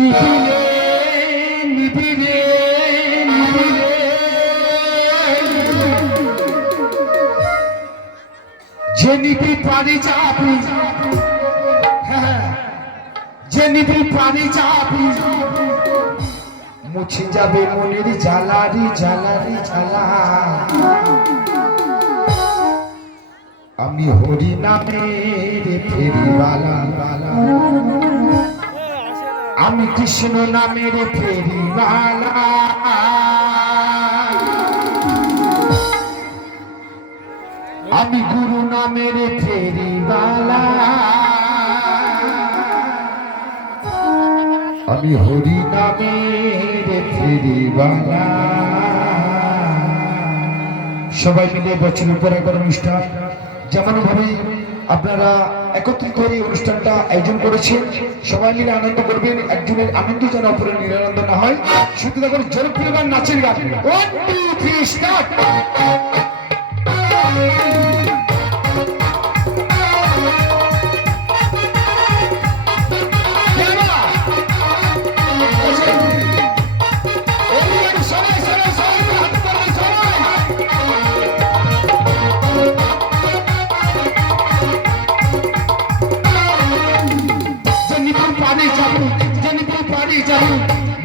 নিবিলে নিবিলে নিবিলে যে নিবি পারি যাবি, হ্যাঁ যে নিবি পারি যাবি, মুছে যাবে মনের জ্বালারি জ্বালারি জ্বালা। আমি হরি নামের ফেরিওয়ালা, আমি কৃষ্ণ নামের ফেরিওয়ালা, আমি গুরু নামের ফেরিওয়ালা, আমি হরি নামের ফেরিওয়ালা। সবাই মিলে বছরের পর একবার অনুষ্ঠান যেমন ভাবে আপনারা একত্রিত হয়ে এই অনুষ্ঠানটা আয়োজন করেছেন, সবাই মিলে আনন্দ করবেন। একজনের আনন্দ যেন অপরের নিরানন্দ না হয়। শুধু দেখুন জনপ্রিয় গান, নাচের গান। 1 2 3 স্টার্ট।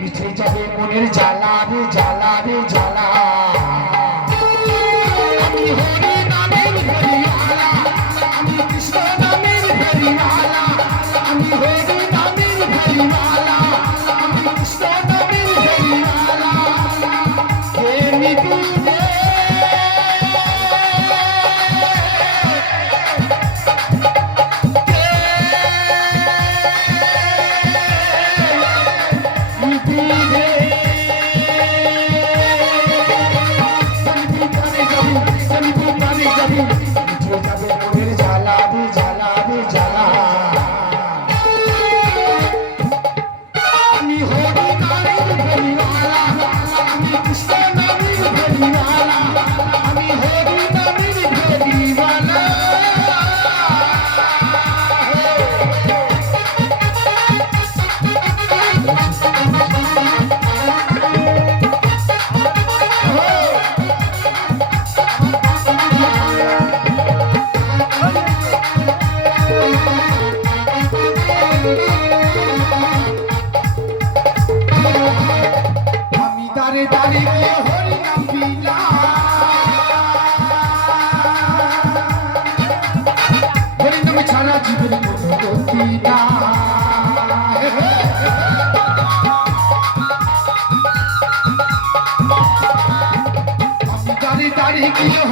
মিছে যাবে মনের জ্বালা রে জ্বালা রে জ্বালা। আমি হরি নামের ফেরিওয়ালা, আমি কৃষ্ণ নামের ফেরিওয়ালা, আমি হরি নামের ফেরিওয়ালা, আমি কৃষ্ণ নামের ফেরিওয়ালা। হে নিবিলে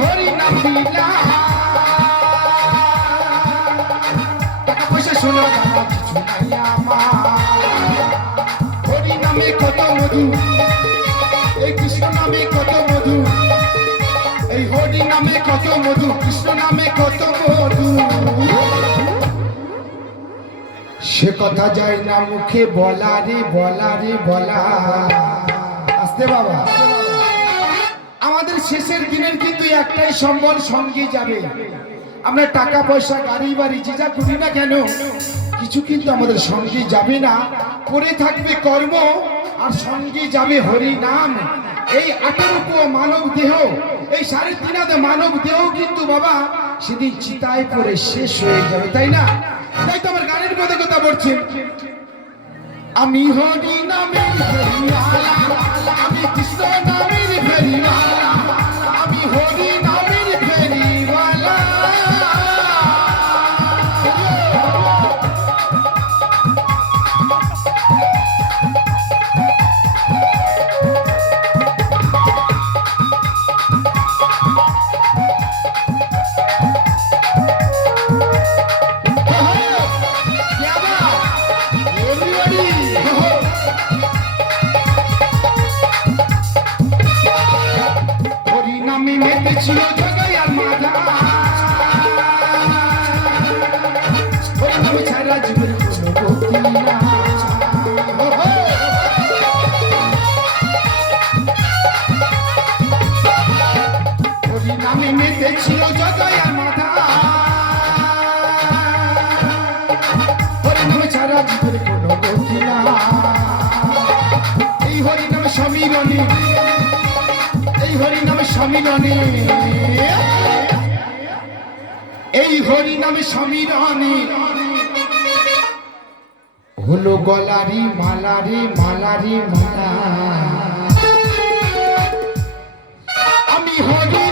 হরি নাম দিলা, টাকা পয়সা শোনো কিছু নাই আমার। হরি নামে কত মধু, এই কৃষ্ণ নামে কত মধু, এই হরি নামে কত মধু, কৃষ্ণ নামে কত মধু। সে কথা যায় না মুখে বলা রে বলা রে বলা। আসতে বাবা, আমাদের শেষের দিনের কিন্তু একটাই সম্বল, সঙ্গে যাবে। আমরা টাকা পয়সা গাড়ি বাড়ি যে যা করি না কেন, কিছু কিন্তু আমাদের সঙ্গে যাবে না। করে থাকবে কর্ম, আর সঙ্গে যাবে হরি নাম। এই 18 মানব দেহ, এই 3.5 মানব দেহ কিন্তু বাবা সেদিন চিতায় পড়ে শেষ হয়ে যাবে, তাই না? তাই তো আমার গানের মধ্যে কথা বলছেন, আমি হরি নামের ফেরিওয়ালা, আমি কৃষ্ণ নামের ফেরিওয়ালা, আমি হরি নামের ফেরিওয়ালা। ছিল জগাই আর মাধা, ওই নামে ছাড়া জীবন কোনো গতি না। ওই নামে মেতে ছিল জগাই আর মাধা, ওই নামে ছাড়া জীবন কোনো গতি না। হরি নামে সম্মিলনে, এই হরি নামে সম্মিলনে হলো গলারি মালারি মালারি মালা। আমি হরি